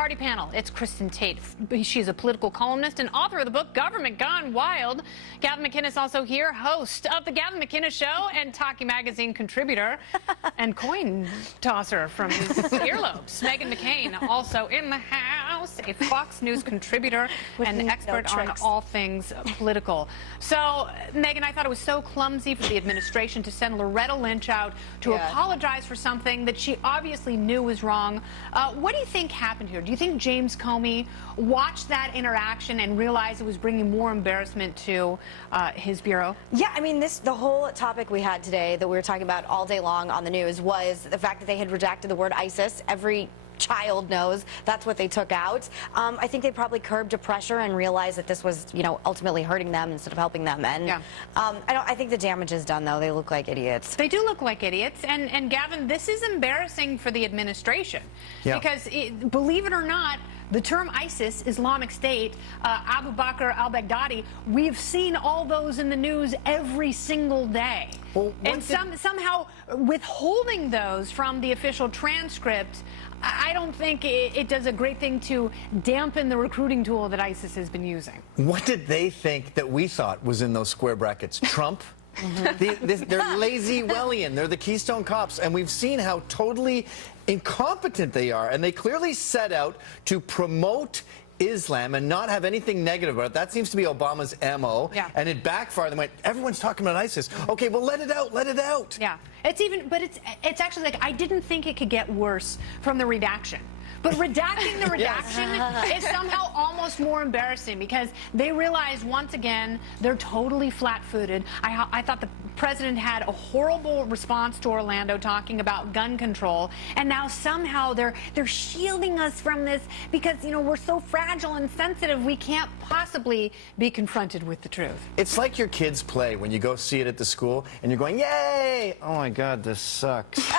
Party panel. It's Kristin Tate. She's a political columnist and author of the book Government Gone Wild. Gavin McInnes also here, host of the Gavin McInnes Show and Talkie Magazine contributor and coin tosser from his earlobes. McCain also in the house, a Fox News contributor and expert on all things political. So, Meghan, I thought it was so clumsy for the administration to send Loretta Lynch out to apologize for something that she obviously knew was wrong. What do you think happened here? Do you think James Comey watched that interaction and realized it was bringing more embarrassment to his bureau? Yeah, I mean, the whole topic we had today that we were talking about all day long on the news was the fact that they had redacted the word ISIS. Every child knows that's what they took out. I think they probably curbed to pressure and realized that this was, ultimately hurting them instead of helping them. And I think the damage is done, though. They look like idiots. They do look like idiots. And Gavin, this is embarrassing for the administration because, believe it or not, the term ISIS, Islamic State, Abu Bakr al-Baghdadi, we've seen all those in the news every single day. Well, and somehow withholding those from the official transcript, I don't think it does a great thing to dampen the recruiting tool that ISIS has been using. What did they think that we thought was in those square brackets? Trump? They're lazy Wellian. They're the Keystone Cops. And we've seen how totally incompetent they are. And they clearly set out to promote Islam and not have anything negative about it. That seems to be Obama's MO. And it backfired. They went, everyone's talking about ISIS. Okay, well, let it out, let it out. Yeah. It's actually like, I didn't think it could get worse from the redaction. But redacting the redaction is somehow almost more embarrassing because they realize once again they're totally flat-footed. I thought the president had a horrible response to Orlando talking about gun control, and now somehow they're shielding us from this because we're so fragile and sensitive we can't possibly be confronted with the truth. It's like your kids play when you go see it at the school and you're going, yay! Oh my God, this sucks.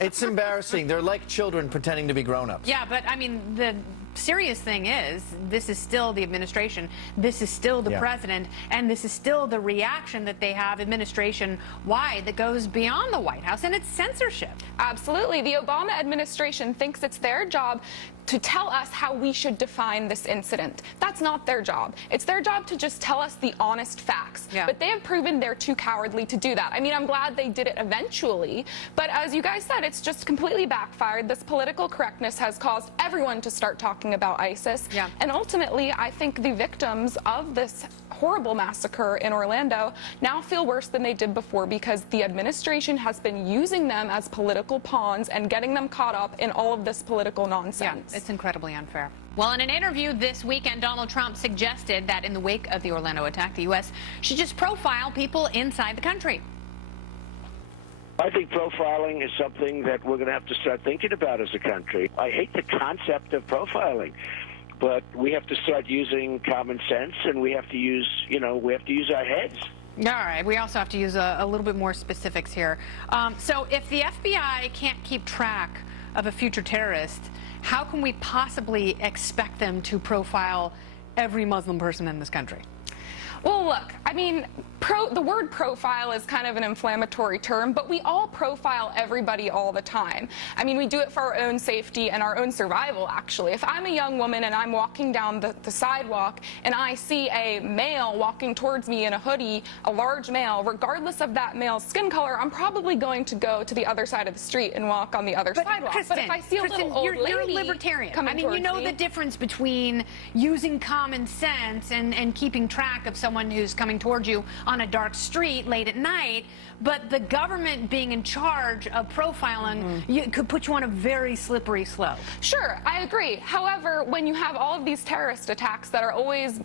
It's embarrassing. They're like children pretending to be grown-ups. Yeah, but I mean, the serious thing is, this is still the administration, this is still the president, and this is still the reaction that they have administration-wide that goes beyond the White House, and it's censorship. Absolutely. The Obama administration thinks it's their job to tell us how we should define this incident. That's not their job. It's their job to just tell us the honest facts. But they have proven they're too cowardly to do that. I mean, I'm glad they did it eventually, but as you guys said, it's just completely backfired. This political correctness has caused everyone to start talking about ISIS. And ultimately, I think the victims of this horrible massacre in Orlando now feel worse than they did before because the administration has been using them as political pawns and getting them caught up in all of this political nonsense. It's incredibly unfair. Well, in an interview this weekend, Donald Trump suggested that in the wake of the Orlando attack, the U.S. should just profile people inside the country. I think profiling is something that we're going to have to start thinking about as a country. I hate the concept of profiling, but we have to start using common sense, and we have to use, we have to use our heads. All right. We also have to use a little bit more specifics here. So if the FBI can't keep track of a future terrorist, how can we possibly expect them to profile every Muslim person in this country? Well, look, I mean, the word profile is kind of an inflammatory term, but we all profile everybody all the time. I mean, we do it for our own safety and our own survival, actually. If I'm a young woman and I'm walking down the sidewalk and I see a male walking towards me in a hoodie, a large male, regardless of that male's skin color, I'm probably going to go to the other side of the street and walk on the other sidewalk. Kristin, but if I see a little old lady, you're a libertarian. I mean, you know the difference between using common sense and keeping track of someone who's coming towards you on a dark street late at night, but the government being in charge of profiling could put you on a very slippery slope. Sure, I agree. However, when you have all of these terrorist attacks that are always,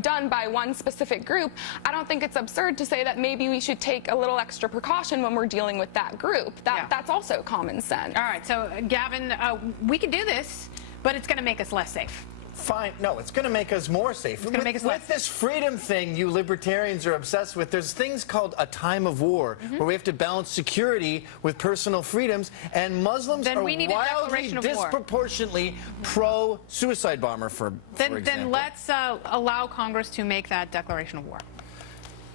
done by one specific group, I don't think it's absurd to say that maybe we should take a little extra precaution when we're dealing with that group. That's also common sense. All right, so Gavin, we can do this, but it's going to make us less safe. Fine. No, it's going to make us more safe. With this freedom thing you libertarians are obsessed with, there's things called a time of war where we have to balance security with personal freedoms, and Muslims are wildly, disproportionately pro-suicide bomber, for example. Then let's allow Congress to make that declaration of war.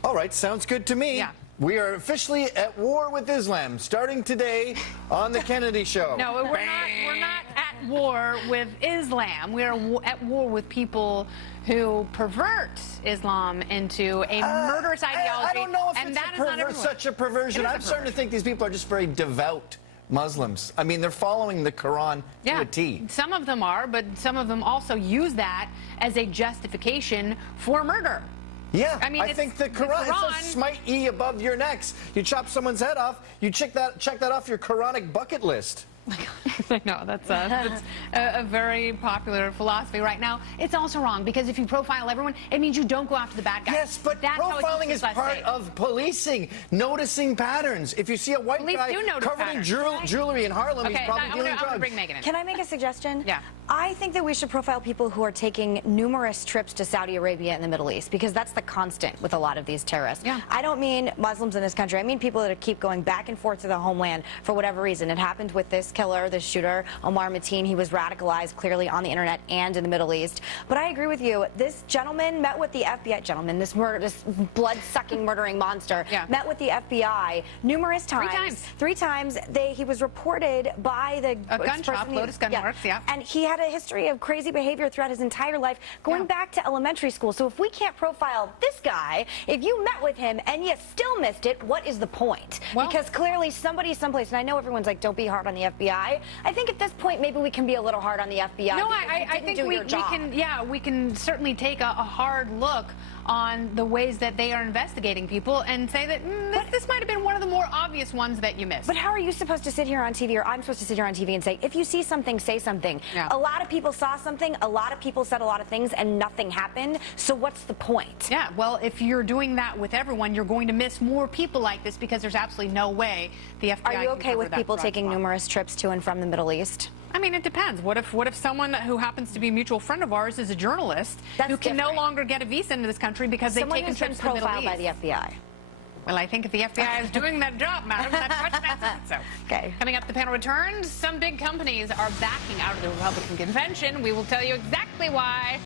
All right, sounds good to me. We are officially at war with Islam, starting today on The Kennedy Show. No, we're not at war with Islam. We are at war with people who pervert Islam into a murderous ideology. I don't know if and it's that such a perversion. I'm starting to think these people are just very devout Muslims. I mean, they're following the Quran to a T. Some of them are, but some of them also use that as a justification for murder. Yeah, I mean, I think the Quran, it says smite ye above your necks. You chop someone's head off, you check that off your Quranic bucket list. I know, that's a very popular philosophy right now. It's also wrong, because if you profile everyone, it means you don't go after the bad guys. Yes, but profiling is part of policing, noticing patterns. If you see a white guy covered in jewelry in Harlem, he's probably dealing drugs. Bring Meghan in. Can I make a suggestion? Yeah. I think that we should profile people who are taking numerous trips to Saudi Arabia and the Middle East, because that's the constant with a lot of these terrorists. Yeah. I don't mean Muslims in this country. I mean people that keep going back and forth to the homeland for whatever reason. It happened with this killer, this shooter, Omar Mateen. He was radicalized clearly on the internet and in the Middle East. But I agree with you. This gentleman met with the FBI. This blood-sucking murdering monster met with the FBI numerous times. Three times. He was reported by a gun shop, Lotus Gun Works, and he had a history of crazy behavior throughout his entire life, going back to elementary school. So if we can't profile this guy, if you met with him and you still missed it, what is the point? Well, because clearly somebody someplace, and I know everyone's like, don't be hard on the FBI. I think at this point maybe we can be a little hard on the FBI. No, I think we can certainly take a hard look on the ways that they are investigating people and say that this might have been one of the more obvious ones that you missed. But how are you supposed to sit here on TV, or I'm supposed to sit here on TV and say, if you see something, say something? Yeah. A lot of people saw something, a lot of people said a lot of things, and nothing happened. So what's the point? Yeah, well, if you're doing that with everyone, you're going to miss more people like this, because there's absolutely no way the FBI Are you okay with people taking numerous numerous trips to and from the Middle East? I mean, it depends. What if someone who happens to be a mutual friend of ours is a journalist who can no longer get a visa into this country because they've taken trips to the Middle East? By the FBI. Well, I think if the FBI is doing that job, madam, that question answers it so. Okay. Coming up, the panel returns. Some big companies are backing out of the Republican convention. We will tell you exactly why.